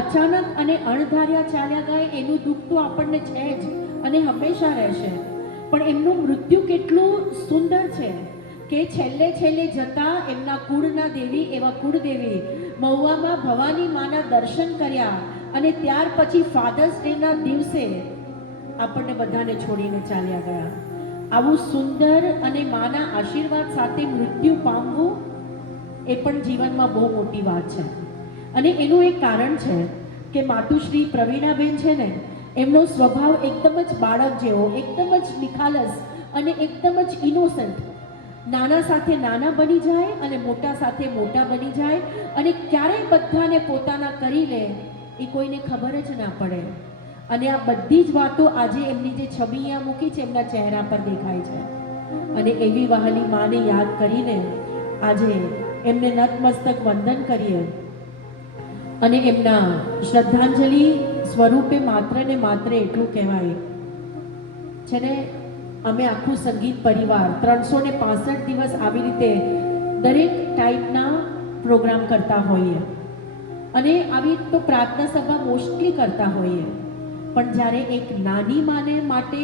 અચાનક અને અણધાર્યા ચાલ્યા ગયા એનું દુઃખ તો આપણને છે જ અને હંમેશા રહેશે, પણ એમનું મૃત્યુ કેટલું સુંદર છે કે છેલ્લે છેલ્લે જતા એમના કુળના દેવી એવા કુળદેવી મહુવામાં ભવાની માના દર્શન કર્યા અને ત્યાર પછી ફાધર્સ ડેના દિવસે આપણને બધાને છોડીને ચાલ્યા ગયા. આવું સુંદર અને માના આશીર્વાદ સાથે મૃત્યુ પામવું એ પણ જીવનમાં બહુ મોટી વાત છે. અને એનું એક કારણ છે કે માતુશ્રી પ્રવીણાબેન છે ને, એમનો સ્વભાવ એકદમ જ બાળક જેવો, એકદમ જ નિખાલસ અને એકદમ જ ઇનોસન્ટ. નાના સાથે નાના બની જાય અને મોટા સાથે મોટા બની જાય અને ક્યારેય બધાને પોતાના કરી લે એ કોઈને ખબર જ ના પડે. અને આ બધી જ વાતો આજે એમની જે છબી અહીંયા મૂકી છે એમના ચહેરા પર દેખાય છે. અને એવી વહાલી માને યાદ કરીને આજે એમને નતમસ્તક વંદન કરીએ અને એમના શ્રદ્ધાંજલિ સ્વરૂપે માત્ર ને માત્ર એટલું કહેવાય છે ને, અમે આખું સંગીત પરિવાર 365 દિવસ આવી રીતે દરેક ટાઈપના પ્રોગ્રામ કરતા હોઈએ અને આવી તો પ્રાર્થના સભા મોસ્ટલી કરતા હોઈએ, પણ જ્યારે એક નાની માને માટે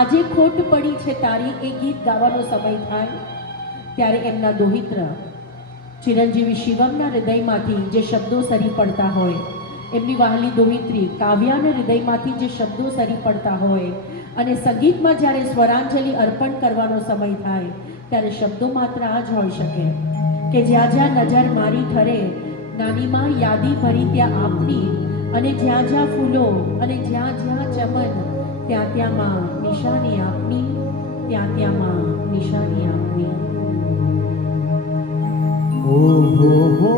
આજે ખોટ પડી છે તારી એ ગીત ગાવાનો સમય થાય ત્યારે એમના દોહિત્ર ચિરંજીવી શિવમના હૃદયમાંથી જે શબ્દો સરી પડતા હોય, એમની વહાલી દોહિત્રી કાવ્યાના હૃદયમાંથી જે શબ્દો સરી પડતા હોય અને સંગીતમાં જ્યારે સ્વરાંજલિ અર્પણ કરવાનો સમય થાય ત્યારે શબ્દો માત્ર આ જ હોઈ શકે કે જ્યાં જ્યાં નજર મારી ઠરે નાનીમાં યાદી ભરી ત્યાં આપની, અને જ્યાં જ્યાં ફૂલો અને જ્યાં જ્યાં ચમન ત્યાં ત્યાં માં નિશાની આપની, ત્યાં ત્યાં માં નિશાની આપની. ઓ હો હો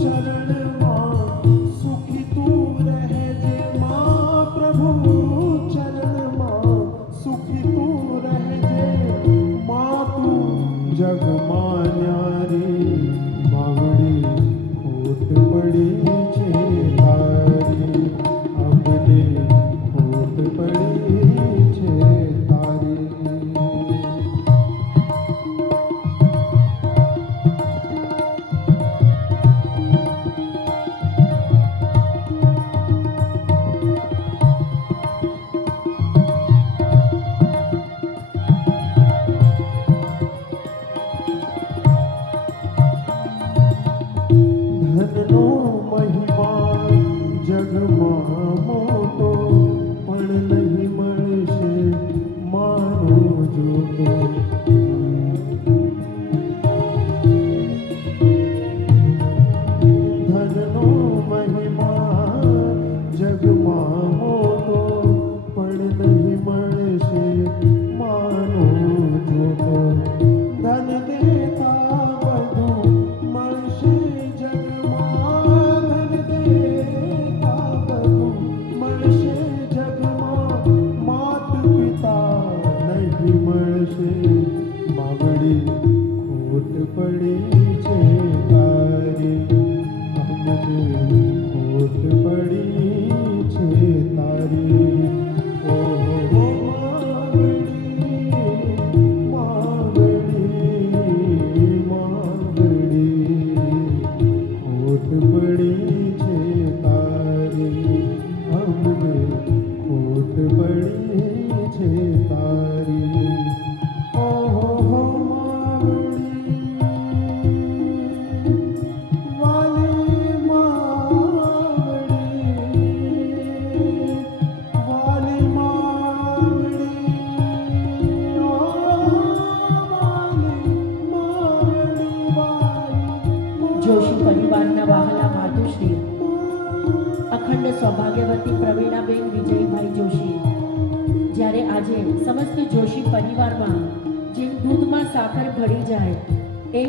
ચરણમાં સુખી જોશી પરિવારના વહાલા માતુશ્રી અખંડ સૌભાગ્યવતી પ્રવીણાબેન વિજયભાઈ જોશી, જ્યારે આજે સમસ્ત જોશી પરિવારમાં જેમ દૂધમાં સાકર ભળી જાય